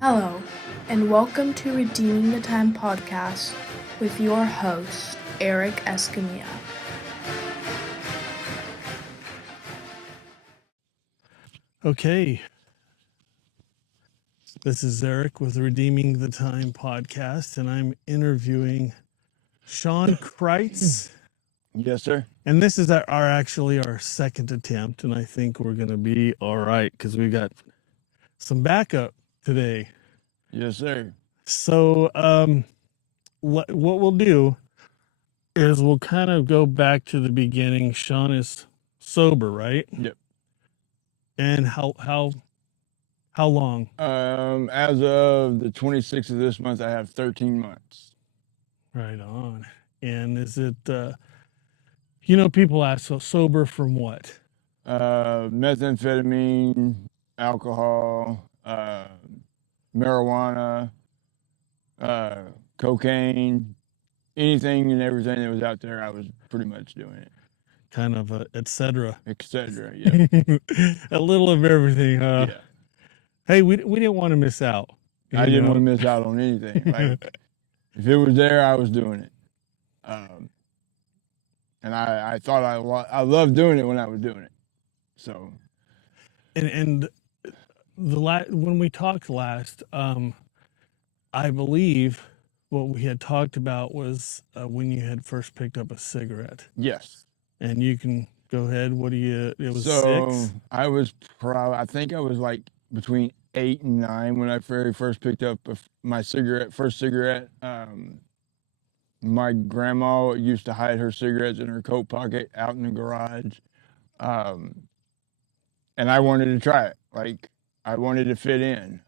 Hello, and welcome to Redeeming the Time podcast with your host, Eric Escamilla. Okay. This is Eric with Redeeming the Time podcast, and I'm interviewing Shaun Cryts. Yes, sir. And this is our second attempt, and I think we're going to be all right because we got some backup today. Yes, sir. So, what we'll do is we'll kind of go back to the beginning. Shaun is sober, right? Yep. And how long? As of the 26th of this month, I have 13 months. Right on. And is it people ask, so sober from what? Methamphetamine, alcohol, marijuana, cocaine, anything and everything that was out there, I was pretty much doing it. Kind of etc. Etc. Yeah. A little of everything, huh? Yeah. Hey, we didn't want to miss out. I didn't want to miss out on anything. Like, if it was there, I was doing it. And I thought I loved doing it when I was doing it. So. And when we talked last, I believe what we had talked about was when you had first picked up a cigarette. Yes. And you can go ahead. It was so 6? I think I was like between 8 and 9 when I very first picked up my first cigarette. My grandma used to hide her cigarettes in her coat pocket out in the garage. And I wanted to try it. Like, I wanted to fit in.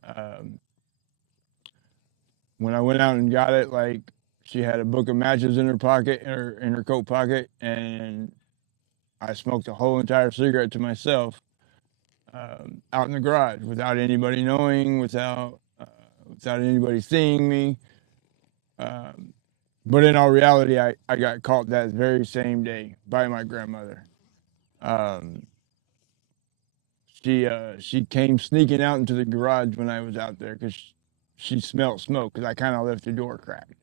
When I went out and got it, like, she had a book of matches in her pocket, in her coat pocket, and I smoked a whole entire cigarette to myself out in the garage without anybody knowing, without anybody seeing me. But in all reality, I got caught that very same day by my grandmother. She came sneaking out into the garage when I was out there because she smelled smoke because I kind of left the door cracked.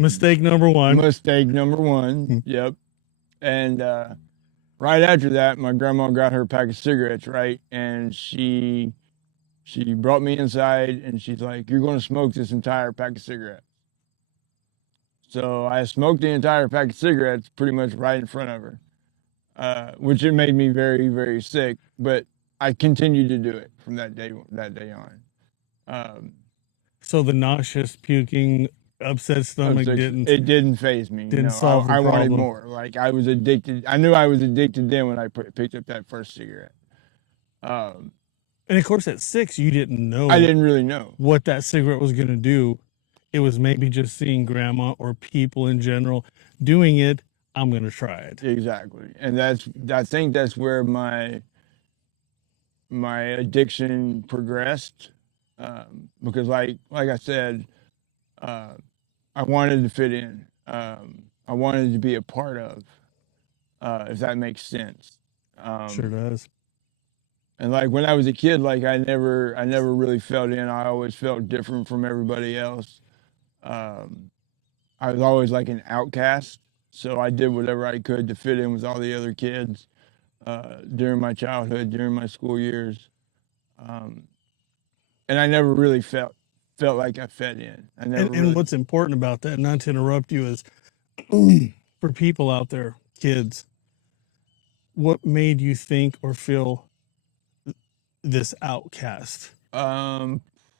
Mistake number one. Mistake number one. Yep. And right after that, my grandma got her pack of cigarettes, right? And she brought me inside and she's like, "You're going to smoke this entire pack of cigarettes." So I smoked the entire pack of cigarettes pretty much right in front of her, which it made me very, very sick. But I continued to do it from that day on. So the nauseous, puking, upset stomach didn't faze me. Didn't solve the problem. I wanted more. Like, I was addicted. I knew I was addicted then when I picked up that first cigarette. And of course, at 6, you didn't know. I didn't really know what that cigarette was going to do. It was maybe just seeing grandma or people in general doing it. I'm going to try it. Exactly. And I think that's where my addiction progressed. Because like I said, I wanted to fit in. I wanted to be a part of, if that makes sense. Sure does. And like when I was a kid, like I never really felt in. I always felt different from everybody else. I was always like an outcast, so I did whatever I could to fit in with all the other kids during my childhood, during my school years. And I never really felt like I fit in. And what's important about that, not to interrupt you, is for people out there, kids, what made you think or feel this outcast?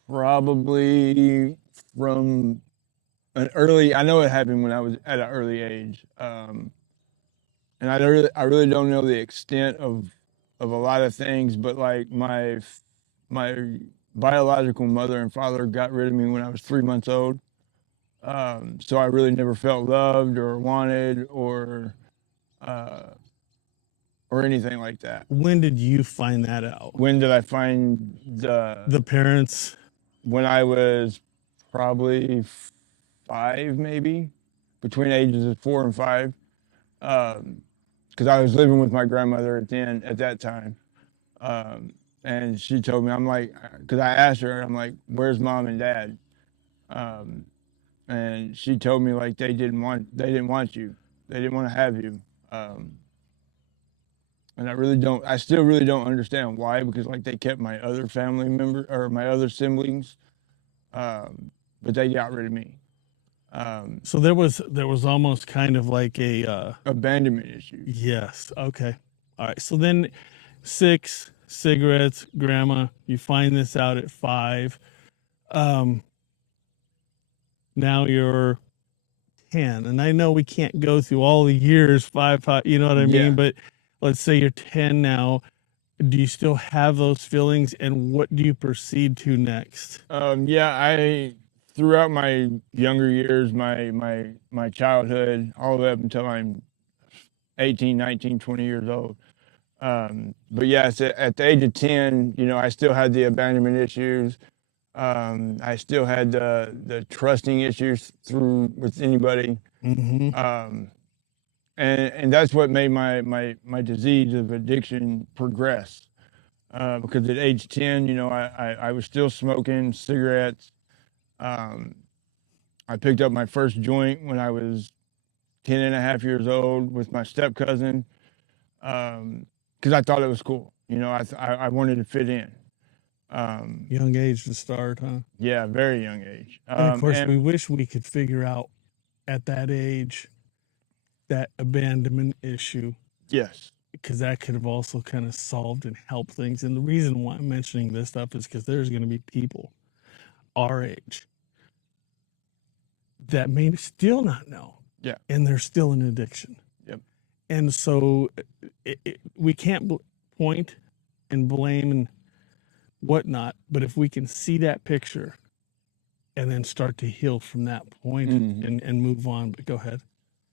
Probably from I know it happened when I was at an early age. And I really don't know the extent of a lot of things, but like my biological mother and father got rid of me when I was 3 months old. So I really never felt loved or wanted or anything like that. When did you find that out? When did I find the parents? When I was probably 5, maybe, between ages of 4 and 5. Because I was living with my grandmother at that time. And she told me, I'm like, because I asked her, I'm like, where's mom and dad? Um, and she told me like they didn't want you, they didn't want to have you. Um, and I still really don't understand why, because like they kept my other family member or my other siblings, but they got rid of me. So there was almost kind of like a Abandonment issues. yes. Okay. All right. So then 6 cigarettes, grandma, you find this out at 5. Um Now you're 10. And I know we can't go through all the years, 5, you know what I mean? Yeah. But let's say you're 10 now. Do you still have those feelings, and what do you proceed to next? Yeah, I throughout my younger years, my childhood, all the way up until I'm 18, 19, 20 years old. But yeah, so at the age of 10, I still had the abandonment issues. I still had the trusting issues through with anybody. Mm-hmm. Um, and that's what made my disease of addiction progress. Because at age 10, I was still smoking cigarettes. Um, I picked up my first joint when I was 10 and a half years old with my step cousin, because I thought it was cool. I wanted to fit in. Um, Young age to start, huh? yeah, very young age. And of course, we And wish we could figure out at that age that abandonment issue, yes, because that could have also kind of solved and helped things. And the reason why I'm mentioning this stuff is because there's going to be people our age that may still not know, yeah, and they're still in addiction. yep, And so we can't point and blame and whatnot, but if we can see that picture and then start to heal from that point hmm and move on. But go ahead.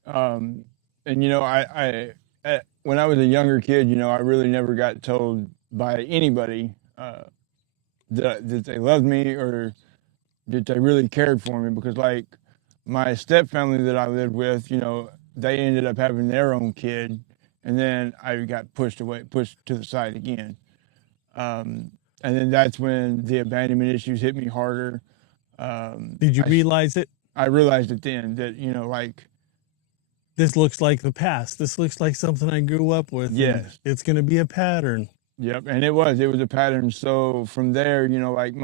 um, and when I was a younger kid, I really never got told by anybody that they loved me or that they really cared for me, because like my step family that I lived with, they ended up having their own kid, and then I got pushed to the side again. Um, and then that's when the abandonment issues hit me harder. Um, Did you I realize it? I realized it then that like This looks like the past. This looks like something I grew up with, and yes, it's going to be a pattern. yep, and it was a pattern. So from there, like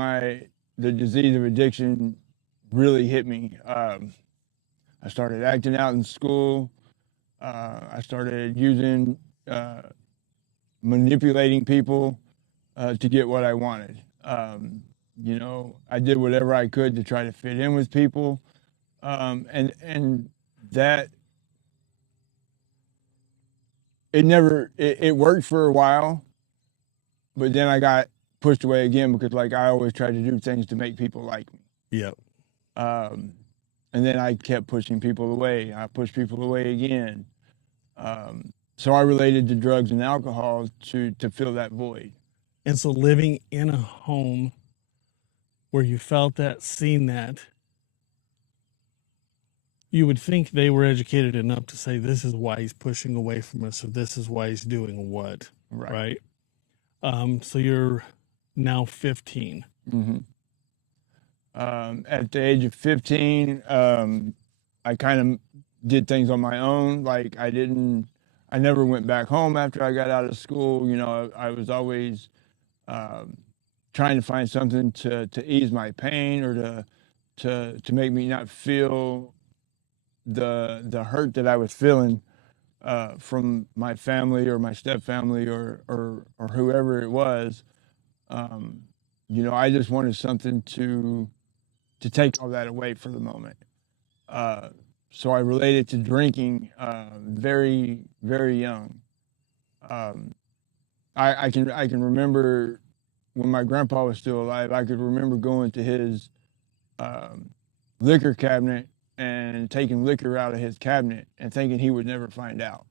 the disease of addiction really hit me. I started acting out in school. I started using, manipulating people to get what I wanted. I did whatever I could to try to fit in with people, and that it worked for a while, but then I got pushed away again because like I always tried to do things to make people like me. Yep. Um, and then I kept pushing people away. I pushed people away again. So I related to drugs and alcohol to fill that void. And so living in a home where you felt that, seen that, you would think they were educated enough to say, this is why he's pushing away from us, or this is why he's doing what, Right. right? So you're now 15. hmm At the age of 15, I kind of did things on my own. Like I never went back home after I got out of school. I was always um, trying to find something to ease my pain or to make me not feel the hurt that I was feeling from my family or my step family or whoever it was. Um, I just wanted something to take all that away for the moment. Uh, so I related to drinking very, very young. Um, I can remember when my grandpa was still alive. I could remember going to his um, liquor cabinet and taking liquor out of his cabinet and thinking he would never find out.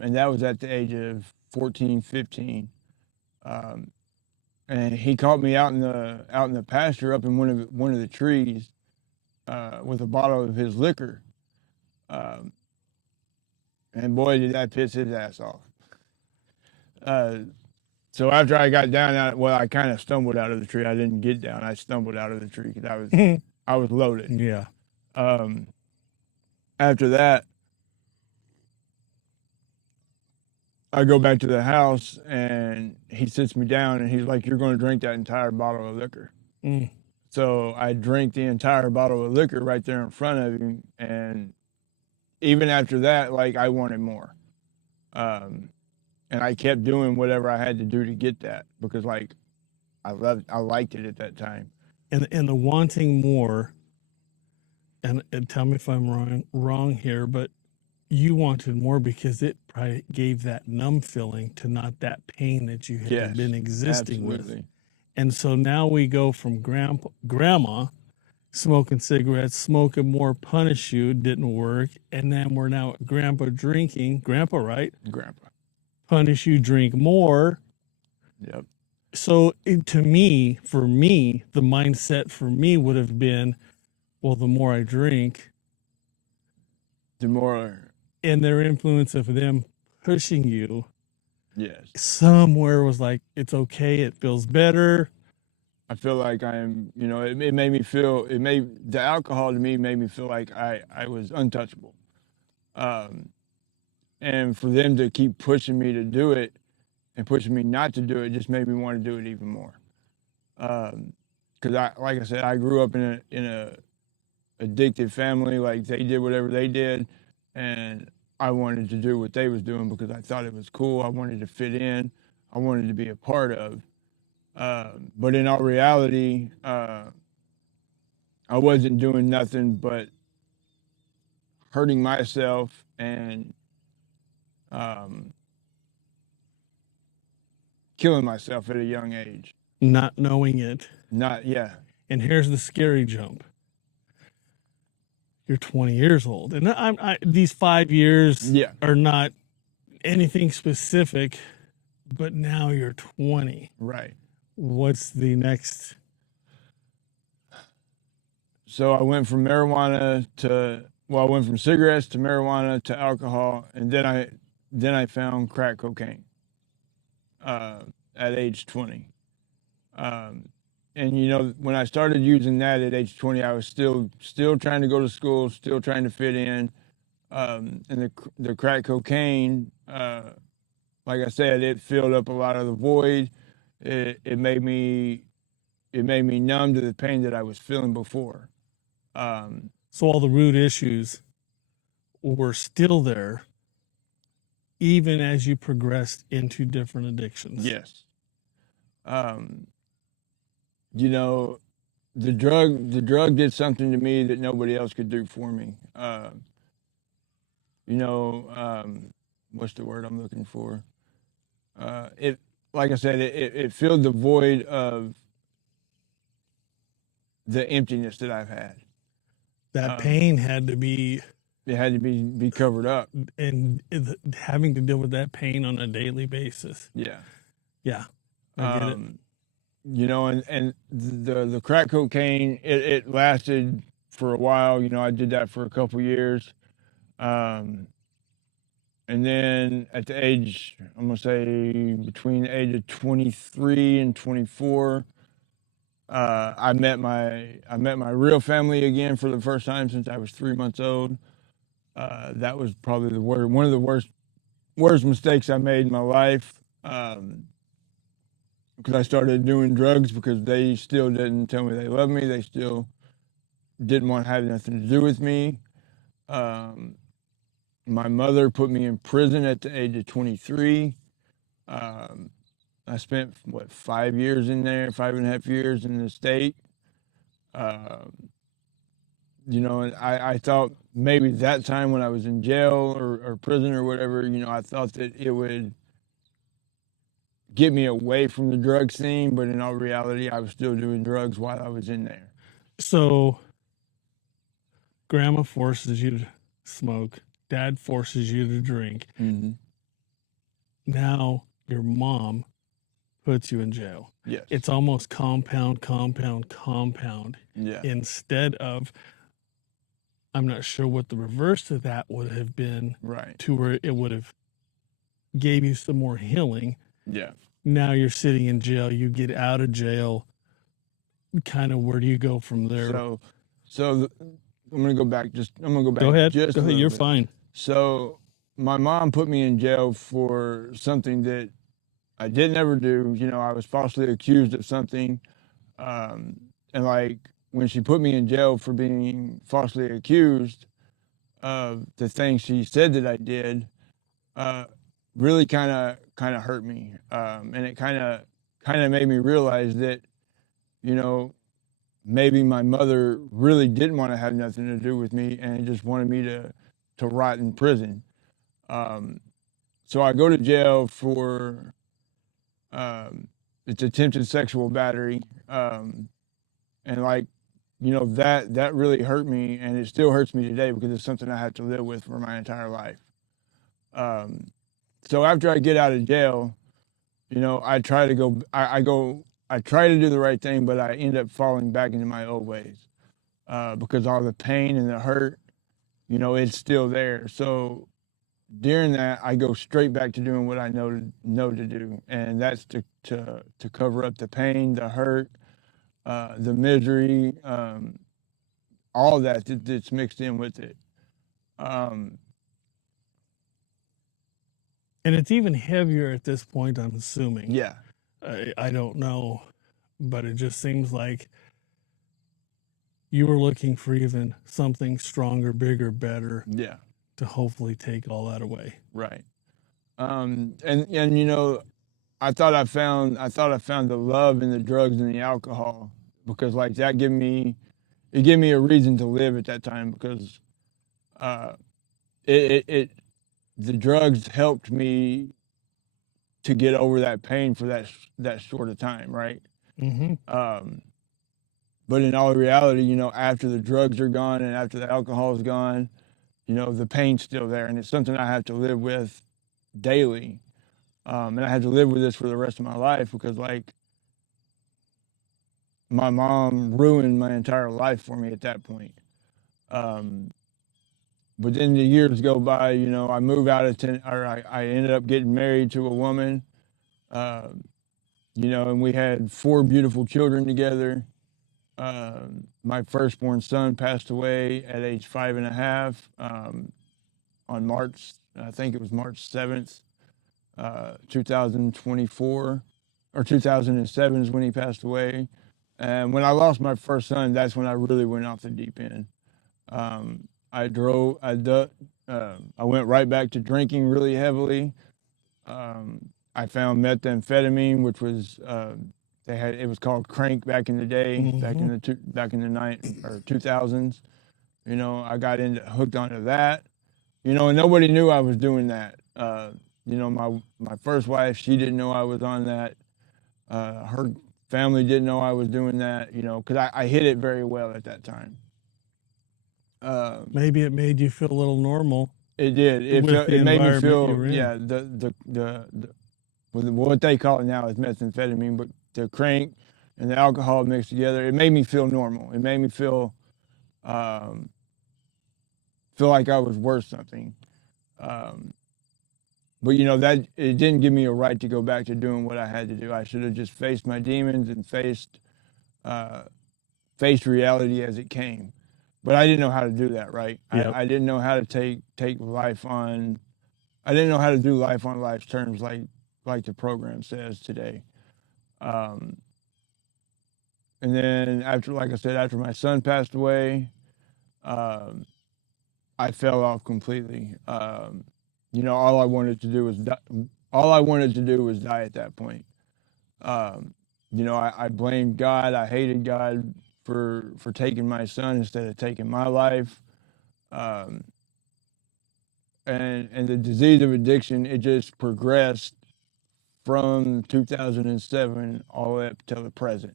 And that was at the age of 14, 15. Um, and he caught me out in the pasture up in one of the trees with a bottle of his liquor. Um, and boy, did that piss his ass off. Uh, So after I got down, I kind of stumbled out of the tree. I didn't get down. I stumbled out of the tree because I was loaded. Yeah. After that, I go back to the house and he sits me down and he's like, "You're going to drink that entire bottle of liquor." Mm. So I drank the entire bottle of liquor right there in front of him, and even after that, like I wanted more, and I kept doing whatever I had to do to get that because like I liked it at that time. And the wanting more, and tell me if I'm wrong here, but you wanted more because it probably gave that numb feeling to not that pain that you had Yes, been existing with. absolutely. And so now we go from grandma smoking cigarettes, smoking more, punish you, didn't work. And then we're now at grandpa drinking, grandpa, right? Grandpa. Punish you, drink more. Yep. So to me, for me, the mindset for me would have been, well, the more I drink, The more, and their influence of them pushing you yes, somewhere was like, it's okay, it feels better. I feel like it made me feel, the alcohol to me made me feel like I was untouchable. And for them to keep pushing me to do it and pushing me not to do it just made me want to do it even more. Because like I said, I grew up in a addicted family. Like they did whatever they did, and I wanted to do what they was doing because I thought it was cool. I wanted to fit in. I wanted to be a part of. But in all reality, I wasn't doing nothing but hurting myself and killing myself at a young age. Not knowing it. Not, yeah. And here's the scary jump. You're 20 years old. And these 5 years Yeah. are not anything specific, but now you're 20. Right. What's the next? So I went from I went from cigarettes to marijuana to alcohol, and then I found crack cocaine at age 20. And when I started using that at age 20, I was still trying to go to school, still trying to fit in. And the crack cocaine, like I said, it filled up a lot of the void. It made me numb to the pain that I was feeling before. So all the root issues were still there, even as you progressed into different addictions. Yes. You know, the drug did something to me that nobody else could do for me. What's the word I'm looking for? It, like I said, it filled the void of the emptiness that I've had. That pain had to be. It had to be covered up, and having to deal with that pain on a daily basis. Yeah. Yeah. I get it. And the crack cocaine, it lasted for a while. I did that for a couple years. And then at the age, I'm gonna say between the age of 23 and 24, I met my real family again for the first time since I was 3 months old. That was probably one of the worst mistakes I made in my life. Because I started doing drugs because they still didn't tell me they loved me. They still didn't want to have nothing to do with me. My mother put me in prison at the age of 23. I spent 5 years in there, 5.5 years in the state. And I thought maybe that time when I was in jail or prison or whatever, I thought that it would get me away from the drug scene, but in all reality, I was still doing drugs while I was in there. So, grandma forces you to smoke, dad forces you to drink. Mm-hmm. Now, your mom puts you in jail. Yes. It's almost compound. Yeah. Instead of, I'm not sure what the reverse of that would have been. Right. To where it would have gave you some more healing. Yeah. now you're sitting in jail. You get out of jail. Kind of where do you go from there? So I'm gonna go back. I'm gonna go back. Go ahead. Just Go a ahead. little You're bit. fine. So my mom put me in jail for something that I didn't ever do. You know, I was falsely accused of something, and like when she put me in jail for being falsely accused of the things she said that I did, really kind of hurt me, and it kind of made me realize that, you know, maybe my mother really didn't want to have nothing to do with me and just wanted me to rot in prison. Um, so I go to jail for it's attempted sexual battery, and like, you know, that really hurt me, and it still hurts me today because it's something I have to live with for my entire life. Um, so after I get out of jail, you know, I try to go, I try to do the right thing, but I end up falling back into my old ways, because all the pain and the hurt, you know, it's still there. So during that, I go straight back to doing what I know to do, and that's to cover up the pain, the hurt, the misery, all that's mixed in with it. Um, And it's even heavier at this point, I'm assuming. yeah, I don't know, but it just seems like you were looking for even something stronger, bigger, better yeah, to hopefully take all that away. right. And you know, I thought I found the love in the drugs and the alcohol, because like that it gave me a reason to live at that time, because uh, it the drugs helped me to get over that pain for that short of time, right? Mm-hmm. But in all reality, you know, after the drugs are gone and after the alcohol is gone, you know, the pain's still there, and it's something I have to live with daily. And I had to live with this for the rest of my life, because like my mom ruined my entire life for me at that point. Um, but then the years go by, you know, I move out of I ended up getting married to a woman, uh, you know, and we had 4 beautiful children together. My firstborn son passed away at age 5.5, on March, I think it was March 7th, 2024, or 2007 is when he passed away. And when I lost my first son, that's when I really went off the deep end. I drove, I went right back to drinking really heavily. I found methamphetamine, which was, it was called crank back in the day, back in the 2000s. You know, I got hooked onto that. You know, and nobody knew I was doing that. You know, my first wife, she didn't know I was on that. Her family didn't know I was doing that. You know, because I hid it very well at that time. Maybe it made you feel a little normal. It did. With the It made me environment you feel, were in. yeah, what they call it now is methamphetamine, but the crank and the alcohol mixed together, it made me feel normal. It made me um, feel like I was worth something. Um, but you know, that it didn't give me a right to go back to doing what I had to do. I should have just faced my demons and uh, faced reality as it came. But I didn't know how to do that, right? Yep. I didn't know how to take life on. I didn't know how to do life on life's terms, like the program says today. Um, and then after, like I said, after my son passed away, um, I fell off completely. You know, all I wanted to do was die at that point. Um, you know, I blamed God. I hated God for taking my son instead of taking my life. Um, and the disease of addiction, it just progressed from 2007 all the way up till the present.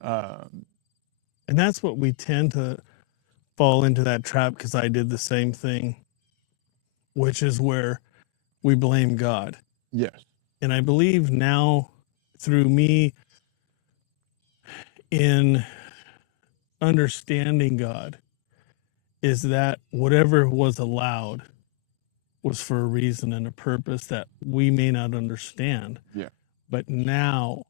Um, And that's what we tend to fall into that trap, because I did the same thing, which is where we blame God. yes. And I believe now, through me in understanding God, is that whatever was allowed was for a reason and a purpose that we may not understand. Yeah. But now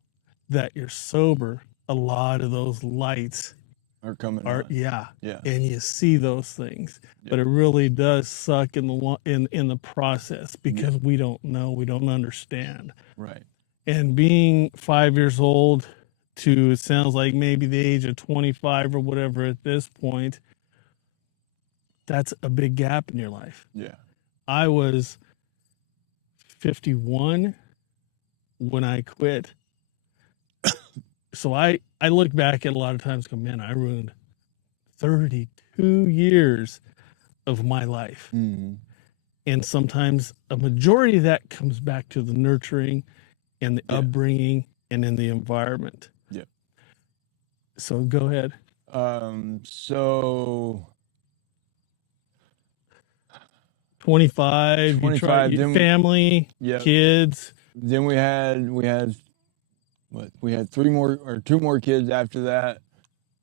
that you're sober, a lot of those lights Are coming are on. yeah, Yeah. and you see those things. But Yeah. it really does suck in the process because Yeah. we don't know, we don't understand. Right. And being 5 years old to it sounds like maybe the age of 25 or whatever at this point, that's a big gap in your life. Yeah. I was 51 when I quit. So I look back at a lot of times and go, man, I ruined 32 years of my life. Mm-hmm. And sometimes a majority of that comes back to the nurturing and the Yeah. upbringing and in the environment. Yeah. So go ahead. So 25, you 25, try then family, yeah. kids. Then we had what? We had 2 more kids after that.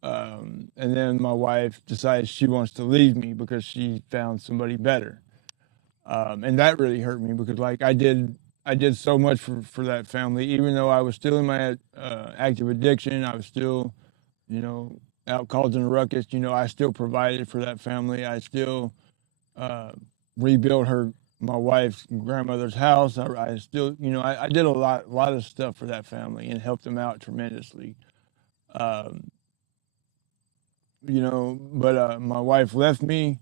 And then my wife decides she wants to leave me because she found somebody better. And that really hurt me because like I did so much for that family, even though I was still in my active addiction. I was still, you know, out causing a ruckus. You know, I still provided for that family. I still rebuilt my wife's grandmother's house. I still, you know, I did a lot of stuff for that family and helped them out tremendously. You know, but my wife left me.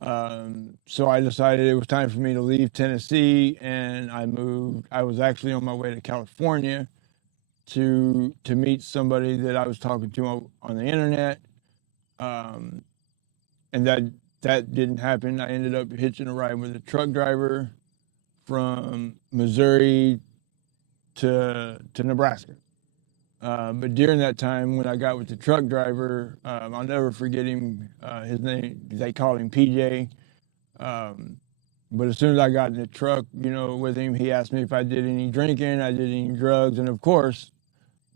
So I decided it was time for me to leave Tennessee, and I moved. I was actually on my way to California to meet somebody that I was talking to on the internet, and that didn't happen. I ended up hitching a ride with a truck driver from Missouri to Nebraska. But during that time, when I got with the truck driver, I'll never forget him. His name, they called him PJ. But as soon as I got in the truck, you know, with him, he asked me if I did any drinking, I did any drugs, and of course,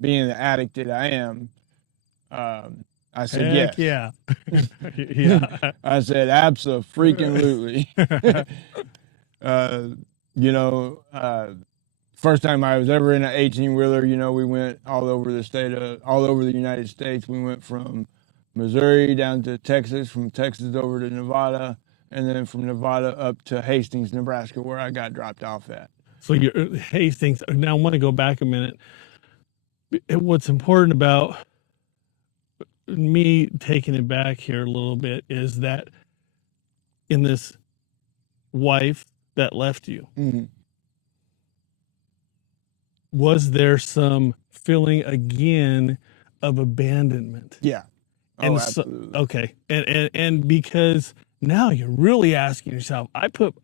being the addict that I am, I said Heck yes. yeah. Yeah. I said abso-freaking-lutely. You know, first time I was ever in an 18-wheeler, you know, we went all over the United States. We went from Missouri down to Texas, from Texas over to Nevada, and then from Nevada up to Hastings, Nebraska, where I got dropped off at. So you're Hastings. Now I want to go back a minute. What's important about me taking it back here a little bit is that in this wife that left you, Mm-hmm. was there some feeling again of abandonment? Yeah. Oh, And absolutely. so, okay, and because now you're really asking yourself, I put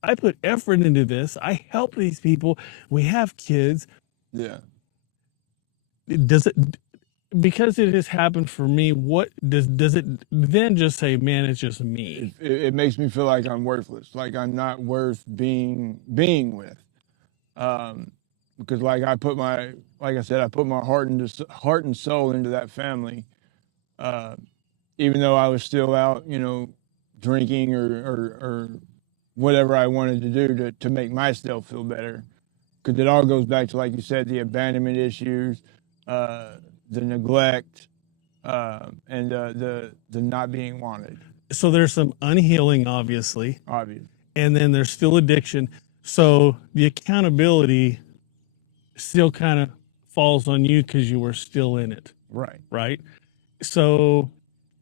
effort into this. I help these people. We have kids. Yeah. Does it, because it has happened for me? What does it then just say, man, it's just me? It makes me feel like I'm worthless, like I'm not worth being with. Because like I said, I put my heart and soul into that family. Even though I was still out, you know, drinking or whatever I wanted to do to make myself feel better. Because it all goes back to, like you said, the abandonment issues, the neglect, and the not being wanted. So there's some unhealing, obviously, Obvious. and then there's still addiction. So the accountability still kind of falls on you because you were still in it, Right. right? So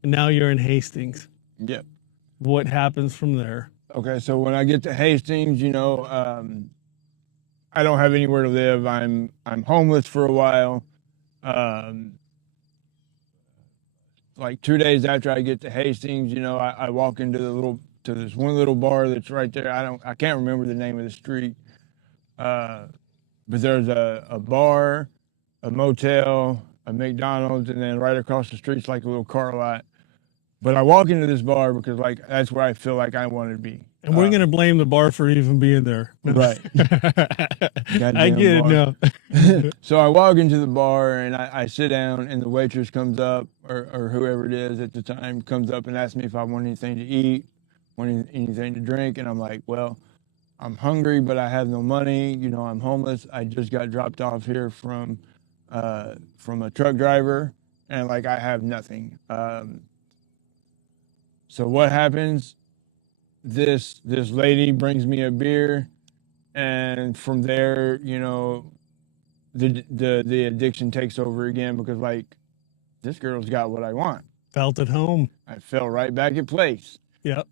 now you're in Hastings. Yep. What happens from there? Okay, so when I get to Hastings, you know, I don't have anywhere to live. I'm homeless for a while. Like 2 days after I get to Hastings, you know, I walk into this one little bar that's right there. I can't remember the name of the street, but there's a bar, a motel, a McDonald's, and then right across the street's like a little car lot. But I walk into this bar because like that's where I feel like I want to be. And we're going to blame the bar for even being there. Right. I get it now. So I walk into the bar and I sit down, and the waitress comes up, or whoever it is at the time comes up and asks me if I want anything to eat, want anything to drink, and I'm like, well, I'm hungry, but I have no money. You know, I'm homeless. I just got dropped off here from a truck driver, and like I have nothing. So what happens? This lady brings me a beer, and from there, you know, the addiction takes over again because like this girl's got what I want. Felt at home. I fell right back in place. Yep.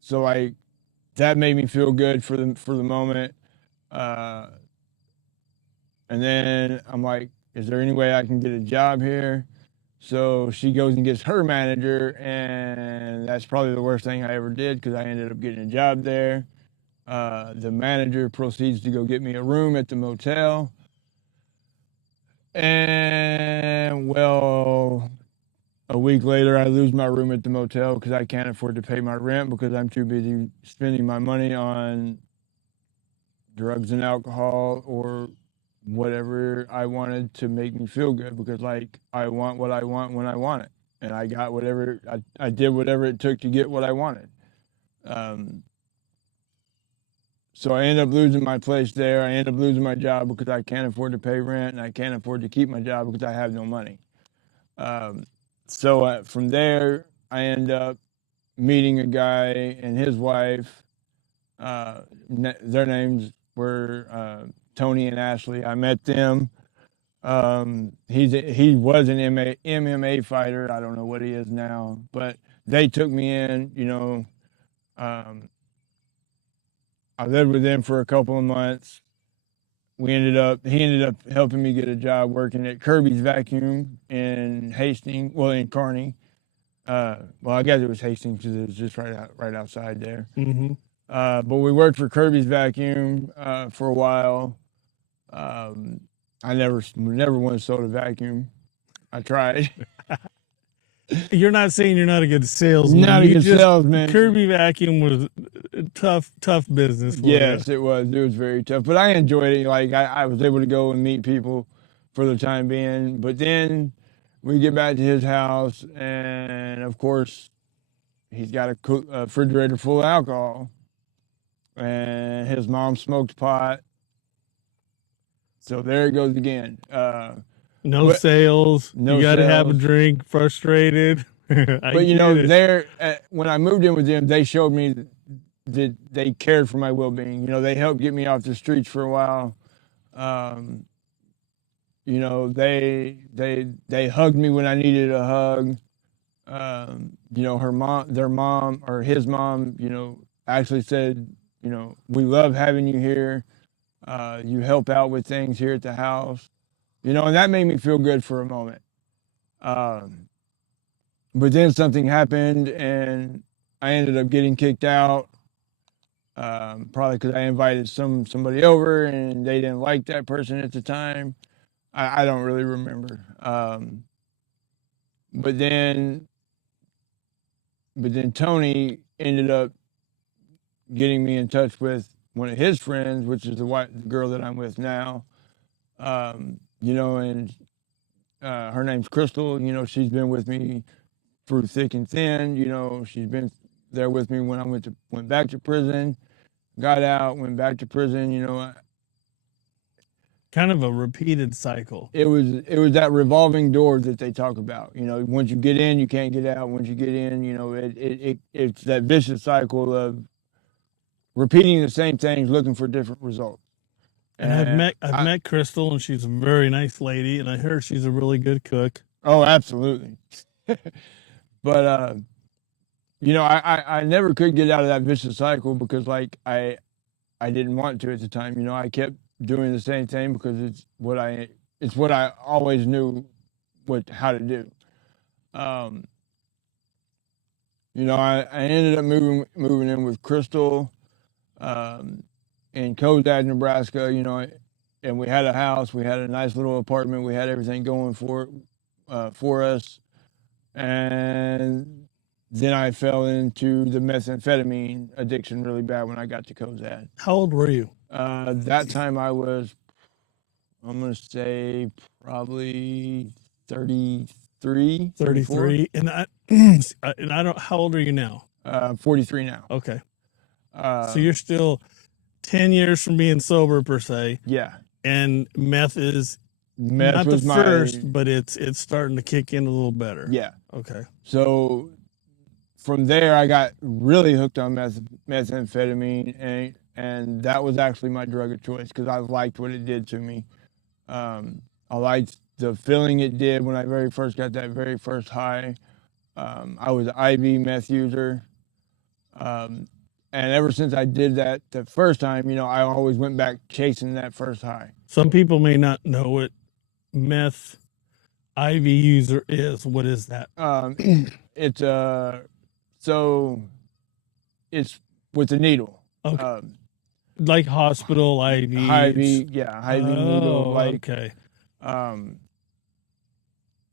So like that made me feel good for the moment. And then I'm like, is there any way I can get a job here? So she goes and gets her manager, and that's probably the worst thing I ever did because I ended up getting a job there. The manager proceeds to go get me a room at the motel. And well, a week later, I lose my room at the motel because I can't afford to pay my rent because I'm too busy spending my money on drugs and alcohol or whatever I wanted to make me feel good because like I want what I want when I want it. And I got whatever I did whatever it took to get what I wanted. So I ended up losing my place there. I ended up losing my job because I can't afford to pay rent and I can't afford to keep my job because I have no money. So from there, I end up meeting a guy and his wife. Their names were Tony and Ashley. I met them. He was an MMA fighter. I don't know what he is now, but they took me in. You know, I lived with them for a couple of months. He ended up helping me get a job working at Kirby's Vacuum in Hastings, well, in Kearney. Well, I guess it was Hastings because it was just right outside there. Mm-hmm. But we worked for Kirby's Vacuum for a while. I never once sold a vacuum. I tried. You're not saying you're not a good salesman. Not a good salesman. Kirby Vacuum was a tough business for you. Yes, it was. It was very tough, but I enjoyed it. Like I was able to go and meet people for the time being. But then we get back to his house, and of course, he's got a refrigerator full of alcohol, and his mom smoked pot. So there it goes again. No sales. No you got to have a sales. drink. Frustrated. But you know, when I moved in with them, they showed me that they cared for my well-being. You know, they helped get me off the streets for a while. You know, they hugged me when I needed a hug. You know, his mom, you know, actually said, you know, we love having you here. You help out with things here at the house. You know, and that made me feel good for a moment. But then something happened and I ended up getting kicked out. Probably because I invited somebody over and they didn't like that person at the time. I don't really remember. But then Tony ended up getting me in touch with one of his friends, which is the girl that I'm with now. You know, and her name's Crystal. You know, she's been with me through thick and thin. You know, she's been there with me when I went back to prison, got out, went back to prison. You know, kind of a repeated cycle. It was that revolving door that they talk about. You know, once you get in, you can't get out. Once you get in, you know, it's that vicious cycle of repeating the same things, looking for different results. And I've met Crystal, and she's a very nice lady, and I heard she's a really good cook. Oh, absolutely. But you know, I never could get out of that vicious cycle because like I didn't want to at the time. You know, I kept doing the same thing because it's what I always knew how to do. You know, I ended up moving in with Crystal in Kozad, Nebraska. You know, and we had a house, we had a nice little apartment, we had everything going for us, and then I fell into the methamphetamine addiction really bad when I got to Kozad. How old were you? That time I was, I'm going to say probably 33. 33. And I don't, how old are you now? 43 now. Okay. So you're still 10 years from being sober per se, Yeah. and meth is Meth not was the first, but it's starting to kick in a little better. Yeah. Okay. So from there, I got really hooked on methamphetamine, and that was actually my drug of choice because I liked what it did to me. I liked the feeling it did when I very first got that very first high. I was an IV meth user. And ever since I did that the first time, I always went back chasing that first high. Some people may not know what meth IV user is. What is that? It's so it's with the needle. Okay. Like hospital IVs. IV, yeah, IV needle. Like, okay.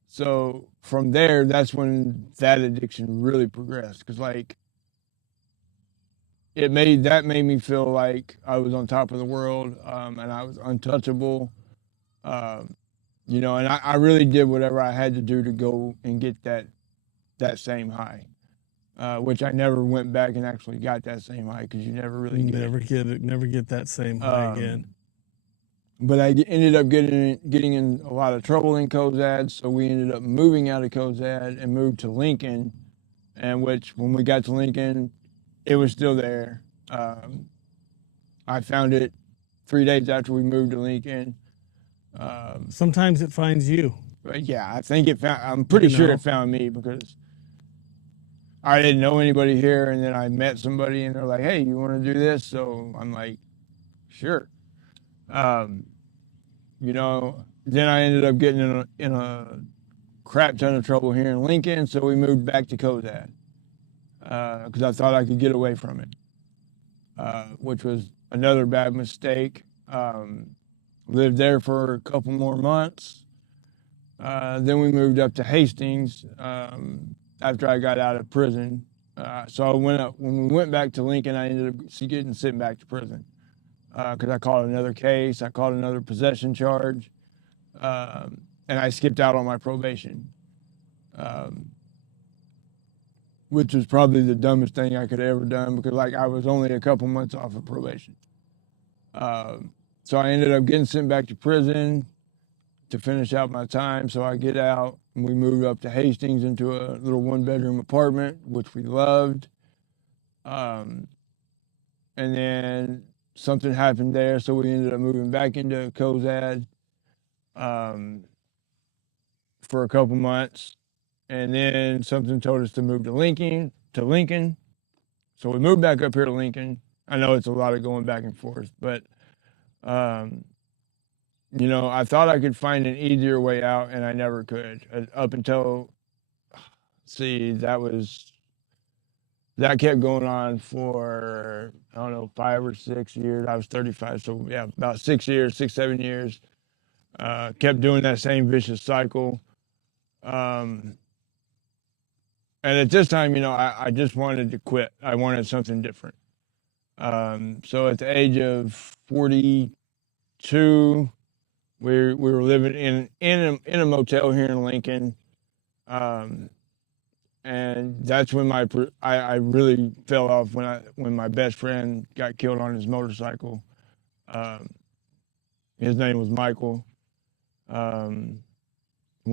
So from there, that's when that addiction really progressed. Cause like, that made me feel like I was on top of the world, and I was untouchable. And I really did whatever I had to do to go and get that same high, which I never went back and actually got that same high because you never really never get that same high again. But I ended up getting in a lot of trouble in Cozad, so we ended up moving out of Cozad and moved to Lincoln, and which when we got to Lincoln, it was still there. I found it 3 days after we moved to Lincoln. Sometimes it finds you. But yeah, I think I'm pretty sure it found me because I didn't know anybody here, and then I met somebody, and they're like, "Hey, you want to do this?" So I'm like, "Sure." Then I ended up getting in a crap ton of trouble here in Lincoln, so we moved back to Cozad because I thought I could get away from it, which was another bad mistake. Lived there for a couple more months. Then we moved up to Hastings after I got out of prison. So when we went back to Lincoln, I ended up getting sent back to prison because I caught another case. I caught another possession charge, and I skipped out on my probation, which was probably the dumbest thing I could have ever done because I was only a couple months off of probation. So I ended up getting sent back to prison to finish out my time. So I get out and we moved up to Hastings into a little 1-bedroom apartment, which we loved. And then something happened there, so we ended up moving back into Cozad for a couple months. And then something told us to move to Lincoln. So we moved back up here to Lincoln. I know it's a lot of going back and forth, but I thought I could find an easier way out, and I never could. Up until, that kept going on for, I don't know, 5 or 6 years. I was 35, so yeah, about 6 years, 6, 7 years. Kept doing that same vicious cycle. And at this time, I just wanted to quit. I wanted something different. So at the age of 42, we were living in a motel here in Lincoln, and that's when I really fell off when my best friend got killed on his motorcycle. His name was Michael. When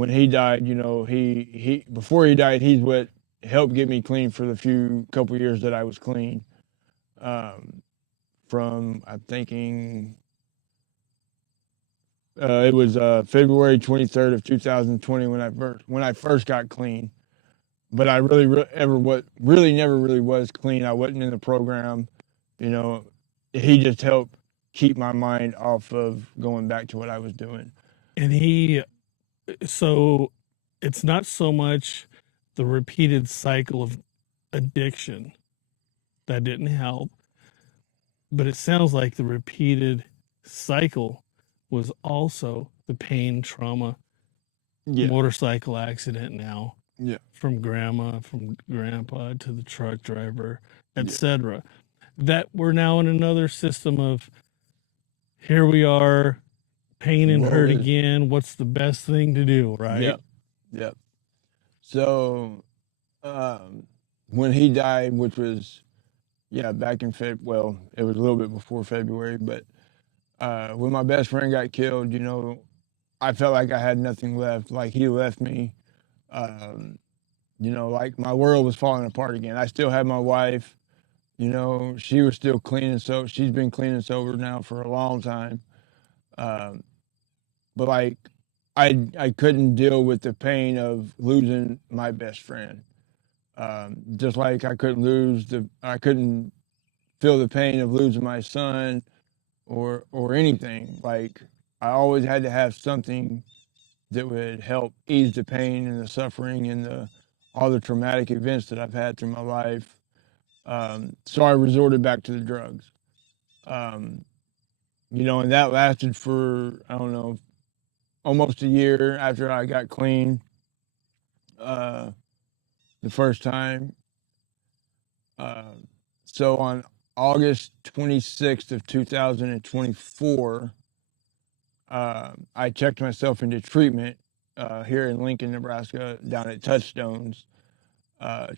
he died, he before he died, he's what helped get me clean for the couple years that I was clean. From I'm thinking. It was February 23rd of 2020 when I first got clean, but I really never really was clean. I wasn't in the program, He just helped keep my mind off of going back to what I was doing. And so it's not so much the repeated cycle of addiction that didn't help, but it sounds like the repeated cycle was also the pain, trauma, motorcycle accident now. Yeah. From grandma, from grandpa to the truck driver, etc. That we're now in another system of here we are, pain and hurt again. What's the best thing to do, right? Yep. So when he died, which was Yeah, back in well, it was a little bit before February, but when my best friend got killed, I felt like I had nothing left. Like he left me. Um, like my world was falling apart again. I still had my wife. She was still clean and sober. She's been clean and sober now for a long time. Um, but like, I couldn't deal with the pain of losing my best friend. Just like I couldn't feel the pain of losing my son or anything. Like I always had to have something that would help ease the pain and the suffering and all the traumatic events that I've had through my life. So I resorted back to the drugs. Um, and that lasted for, I don't know, almost a year after I got clean uh, the first time. Uh, so on August 26th of 2024, I checked myself into treatment here in Lincoln, Nebraska, down at Touchstones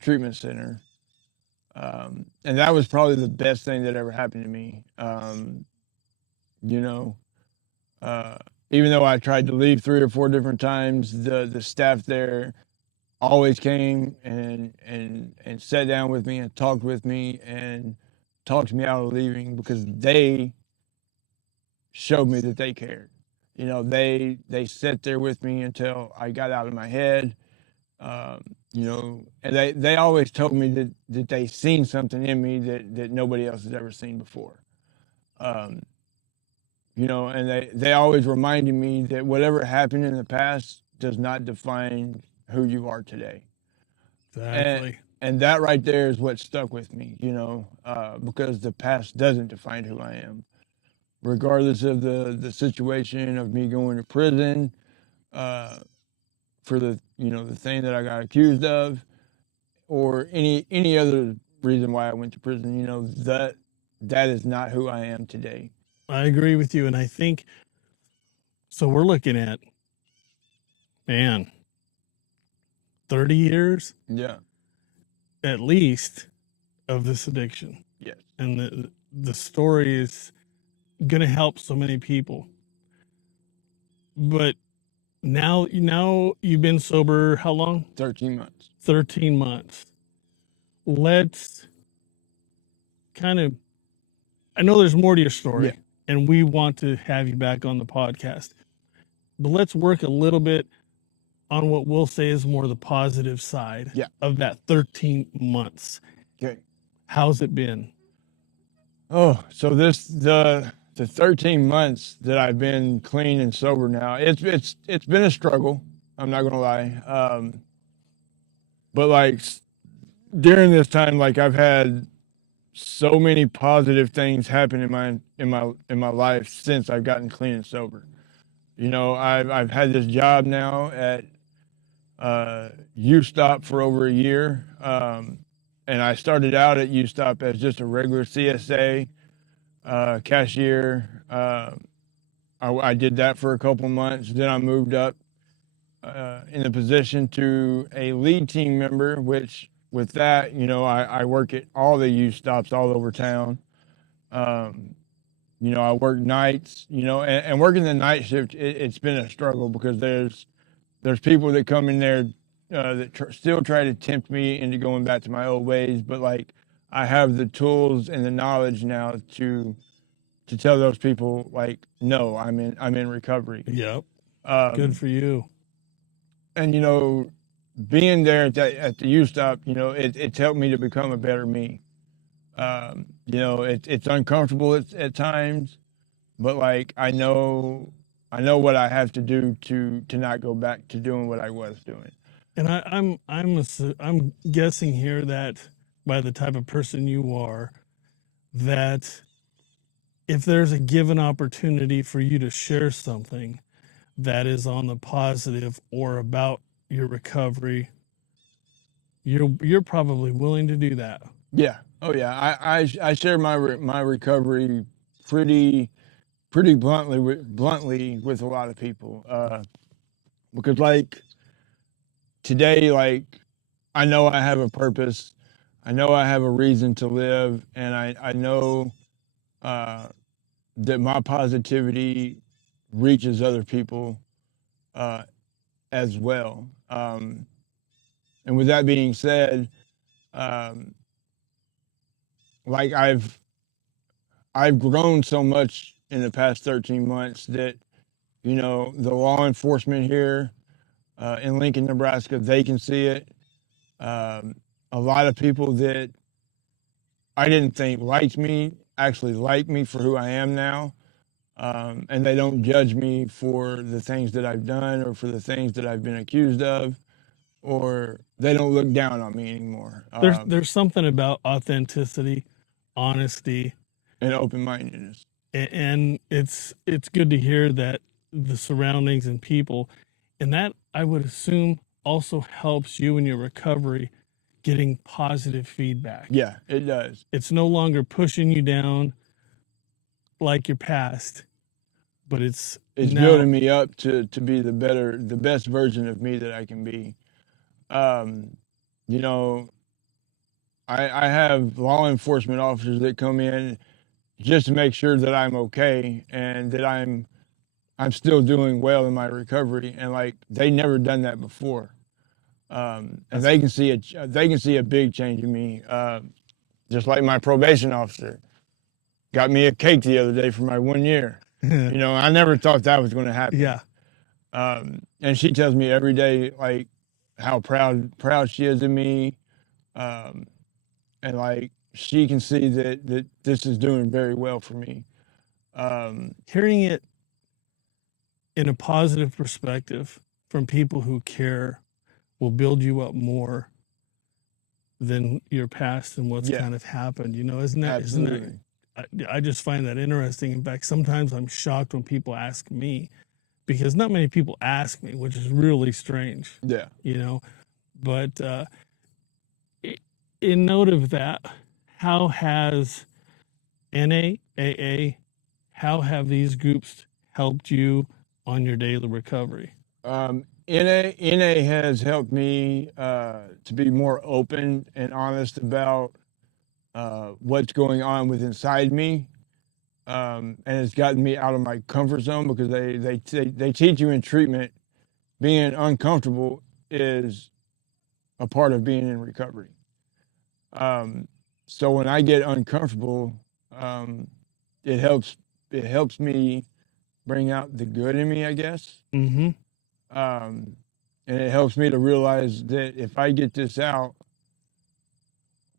Treatment Center. And that was probably the best thing that ever happened to me. You know, uh, Even though I tried to leave 3 or 4 different times, the staff there always came and sat down with me and talked with me and talked me out of leaving because they showed me that they cared. They sat there with me until I got out of my head. And they always told me that they seen something in me that nobody else has ever seen before. Um, and they always reminded me that whatever happened in the past does not define who you are today. Exactly. And that right there is what stuck with me, because the past doesn't define who I am, regardless of the situation of me going to prison uh, for the thing that I got accused of, or any other reason why I went to prison. That is not who I am today. I agree with you. And I think so. We're looking at, man, 30 years Yeah. at least of this addiction. Yes. And the story is going to help so many people. But now you've been sober how long? 13 months. 13 months. Let's kind of, I know there's more to your story, Yeah. and we want to have you back on the podcast. But let's work a little bit on what we'll say is more the positive side Yeah. of that 13 months. Okay. How's it been? Oh, so the 13 months that I've been clean and sober now, it's been a struggle. I'm not gonna lie. But like during this time, like I've had so many positive things happen in my life since I've gotten clean and sober. I've had this job now at U Stop for over a year, and I started out at U Stop as just a regular CSA cashier. I did that for a couple months. Then I moved up in the position to a lead team member, which with that, I work at all the U stops all over town. I work nights, and working the night shift, it's been a struggle because there's people that come in there that still try to tempt me into going back to my old ways, but like I have the tools and the knowledge now to tell those people like, no, I'm in recovery. Yep. Good Um, for you. and being there at the U Stop, it's helped me to become a better me. It's uncomfortable at times, but like I know what I have to do to not go back to doing what I was doing. And I'm guessing here that by the type of person you are, that if there's a given opportunity for you to share something that is on the positive or about your recovery, you're probably willing to do that. Yeah. Oh yeah. I share my recovery pretty bluntly with a lot of people because like today, like I know I have a purpose. I know I have a reason to live, and I know that my positivity reaches other people as well. And with that being said, um, like I've grown so much in the past 13 months that, you know, the law enforcement here in Lincoln, Nebraska, they can see it. Um, a lot of people that I didn't think liked me actually like me for who I am now. And they don't judge me for the things that I've done or for the things that I've been accused of, or they don't look down on me anymore. There's something about authenticity, honesty, And open-mindedness. and it's good to hear that the surroundings and people, and that I would assume also helps you in your recovery, getting positive feedback. Yeah, it does. It's no longer pushing you down like your past, but it's now building me up to be the best version of me that I can be. Um, you know, I have law enforcement officers that come in just to make sure that I'm okay and that I'm still doing well in my recovery, and like they never done that before. And they can see a big change in me. Just like my probation officer got me a cake the other day for my 1 year. You know, I never thought that was going to happen. yeah. And she tells me every day like how proud she is of me, um, and like she can see that this is doing very well for me. Hearing it in a positive perspective from people who care will build you up more than your past and what's Yeah, kind of happened. You know, isn't that absolutely. I just find that interesting. In fact, sometimes I'm shocked when people ask me, because not many people ask me, which is really strange. Yeah. You know, but in note of that, how has NAAA, how have these groups helped you on your daily recovery? NA has helped me to be more open and honest about what's going on with inside me, and it's gotten me out of my comfort zone because they teach you in treatment being uncomfortable is a part of being in recovery. Um, so when I get uncomfortable, um, it helps me bring out the good in me, I guess. Mm-hmm. And it helps me to realize that if I get this out,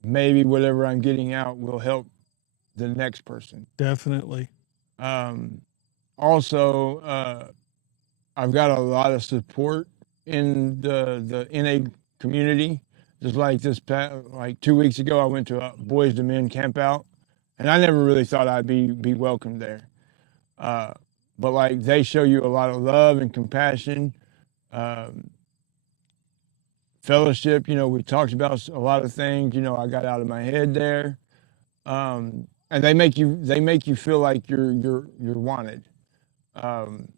maybe whatever I'm getting out will help the next person. Definitely. Um, Also, I've got a lot of support in the NA community. Just like like 2 weeks ago, I went to a boys to men camp out, and I never really thought I'd be welcomed there. Uh, but like they show you a lot of love and compassion, um, fellowship. You know, we talked about a lot of things. You know, I got out of my head there, and they make you feel like you're wanted. Um,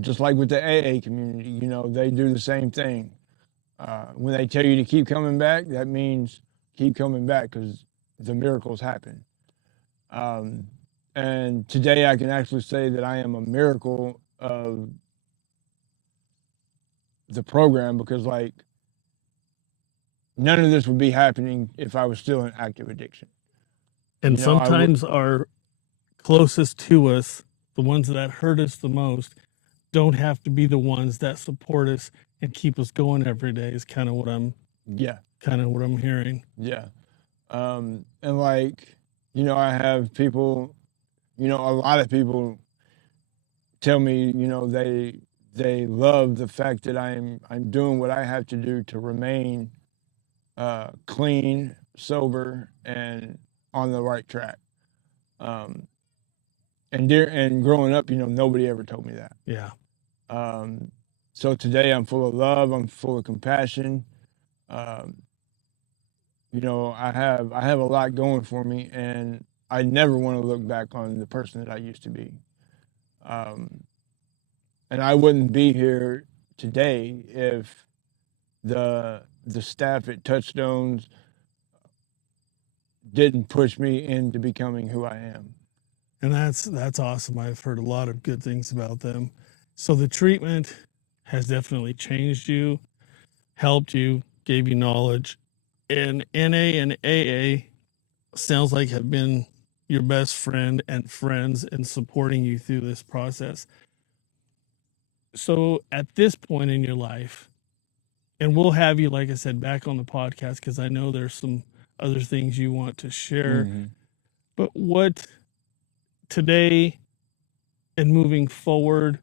just like with the AA community, you know, they do the same thing. When they tell you to keep coming back, that means keep coming back because the miracles happen. Um, and today I can actually say that I am a miracle of the program because, like, none of this would be happening if I was still in active addiction. And You know, I would, sometimes our closest to us, the ones that hurt us the most, don't have to be the ones that support us and keep us going every day. Is yeah, kind of what I'm hearing. yeah. And like, you know, I have people, you know, a lot of people tell me, you know, they love the fact that I'm doing what I have to do to remain clean, sober, and on the right track. Um, and growing up, you know, nobody ever told me that. Yeah. Um, so today I'm full of love. I'm full of compassion. Um, you know, I have a lot going for me, and I never want to look back on the person that I used to be. Um, and I wouldn't be here today if the staff at Touchstones didn't push me into becoming who I am. And that's awesome. I've heard a lot of good things about them. So the treatment has definitely changed you, helped you, gave you knowledge. And NA and AA sounds like have been your best friend and friends in supporting you through this process. So at this point in your life, and we'll have you, like I said, back on the podcast because I know there's some other things you want to share. Mm-hmm. But what today and moving forward,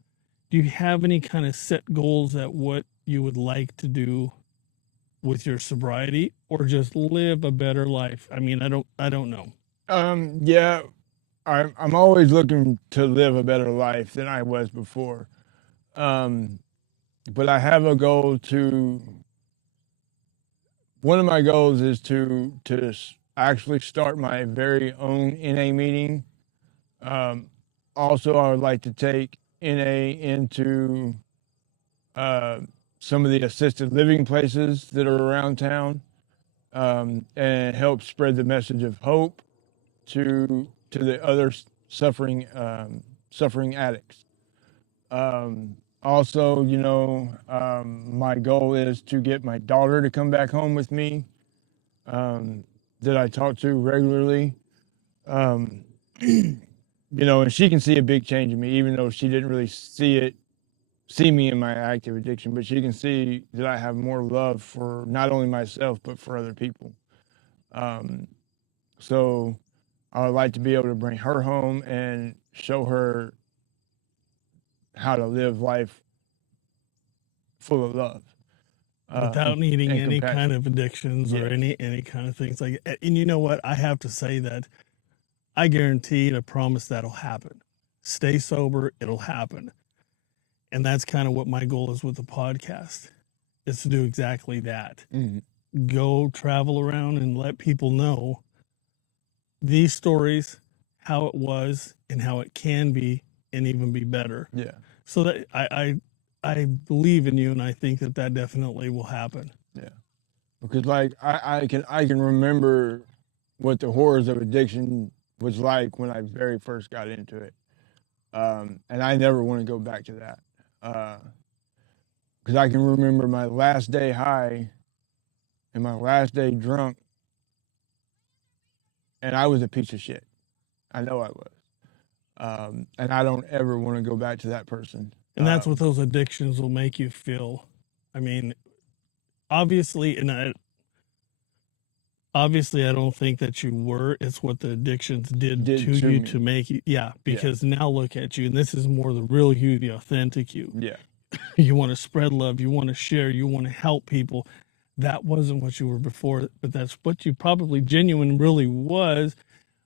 do you have any kind of set goals at what you would like to do with your sobriety or just live a better life? I mean, I don't know. Yeah, I'm always looking to live a better life than I was before. But I have a goal to. One of my goals is to actually start my very own NA meeting. Also, I would like to take NA into uh, some of the assisted living places that are around town, and help spread the message of hope to the other suffering addicts. Also, my goal is to get my daughter to come back home with me, that I talk to regularly. Um, and she can see a big change in me, even though she didn't really see me in my active addiction, but she can see that I have more love for not only myself but for other people. Um, so I would like to be able to bring her home and show her how to live life full of love, Without needing and any kind compassion. of addictions or Yes. any kind of things like that. And you know what? I have to say that I guarantee and I promise that'll happen. Stay sober, it'll happen. And that's kind of what my goal is with the podcast is to do exactly that. Mm-hmm. Go travel around and let people know these stories, how it was and how it can be and even be better. Yeah. So that I believe in you and I think that that definitely will happen. Yeah. Because like I can remember what the horrors of addiction was like when I very first got into it. And I never want to go back to that. Because I can remember my last day high and my last day drunk, and I was a piece of shit. I know I was. And I don't ever want to go back to that person. And that's what those addictions will make you feel. I mean, obviously, obviously I don't think that you were. It's what the addictions did to you me. to make you. Yeah, because now look at you, and this is more the real you, the authentic you. Yeah. You want to spread love, you want to share, you want to help people. That wasn't what you were before, but that's what you probably genuine really was,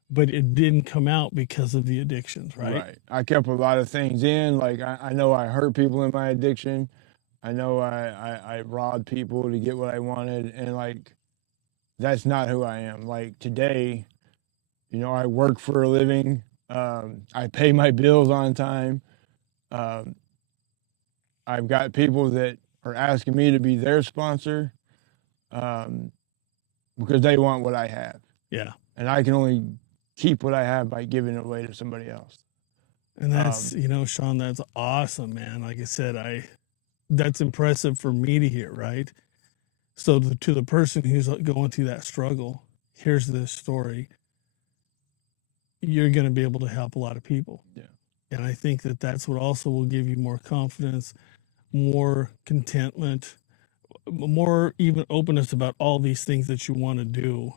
but it didn't come out because of the addictions, right? Right. I kept a lot of things in. Like I know I hurt people in my addiction. I know I robbed people to get what I wanted, and like that's not who I am. Like today, I work for a living. I pay my bills on time. Um, I've got people that are asking me to be their sponsor, um, because they want what I have. Yeah. And I can only keep what I have by giving it away to somebody else. And that's, Shaun, that's awesome, man. Like I said, that's impressive for me to hear, right? So to the person who's going through that struggle, here's this story. You're going to be able to help a lot of people. Yeah. And I think that that's what also will give you more confidence, more contentment, more even openness about all these things that you want to do,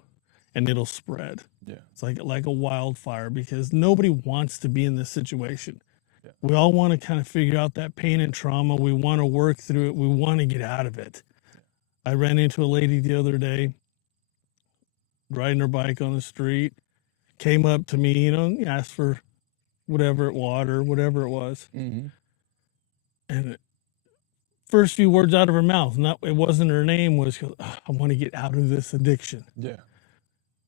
and it'll spread. Yeah. It's like a wildfire because nobody wants to be in this situation. Yeah. We all want to kind of figure out that pain and trauma. We want to work through it. We want to get out of it. I ran into a lady the other day riding her bike on the street, came up to me, asked for whatever, water, whatever it was. Mm-hmm. And first few words out of her mouth, it wasn't her name, was, I want to get out of this addiction. Yeah.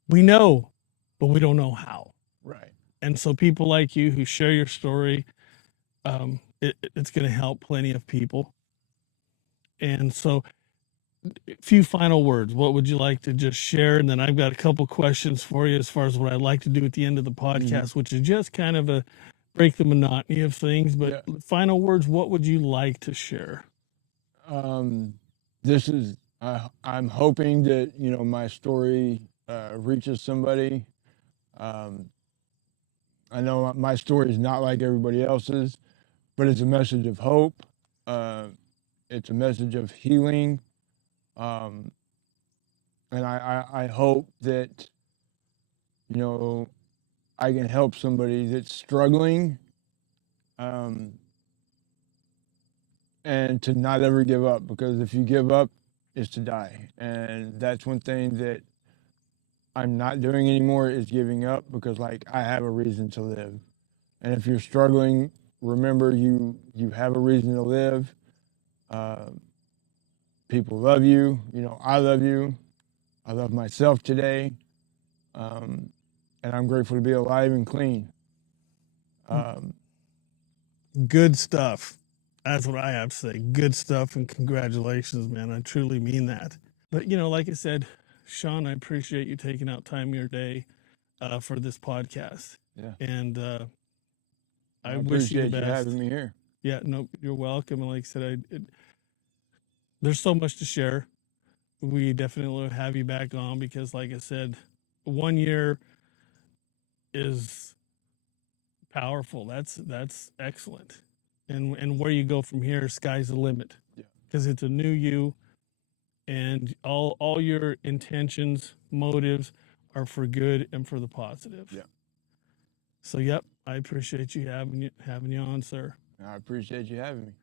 We know, but we don't know how. Right. And so people like you who share your story, it's going to help plenty of people. And so few final words. What would you like to just share? And then I've got a couple questions for you as far as what I'd like to do at the end of the podcast, which is just kind of a break the monotony of things. But final words, what would you like to share? This is, I'm hoping that, my story reaches somebody. I know my story is not like everybody else's, but it's a message of hope. It's a message of healing. And I hope that, I can help somebody that's struggling, and to not ever give up, because if you give up, it's to die. And that's one thing that I'm not doing anymore, is giving up, because like I have a reason to live. And if you're struggling, remember you have a reason to live. People love you. I love you. I love myself today. And I'm grateful to be alive and clean. Good stuff. That's what I have to say. Good stuff, and congratulations, man. I truly mean that. But, like I said, Shaun, I appreciate you taking out time of your day for this podcast. Yeah. And I wish you the appreciate best. you having me here. Yeah, no, you're welcome. And like I said, there's so much to share. We definitely will have you back on, because, like I said, 1 year is powerful. That's excellent. And where you go from here, sky's the limit. Yeah. Because it's a new you, and all your intentions, motives are for good and for the positive. Yeah. So, yep, I appreciate you having you on, sir. I appreciate you having me.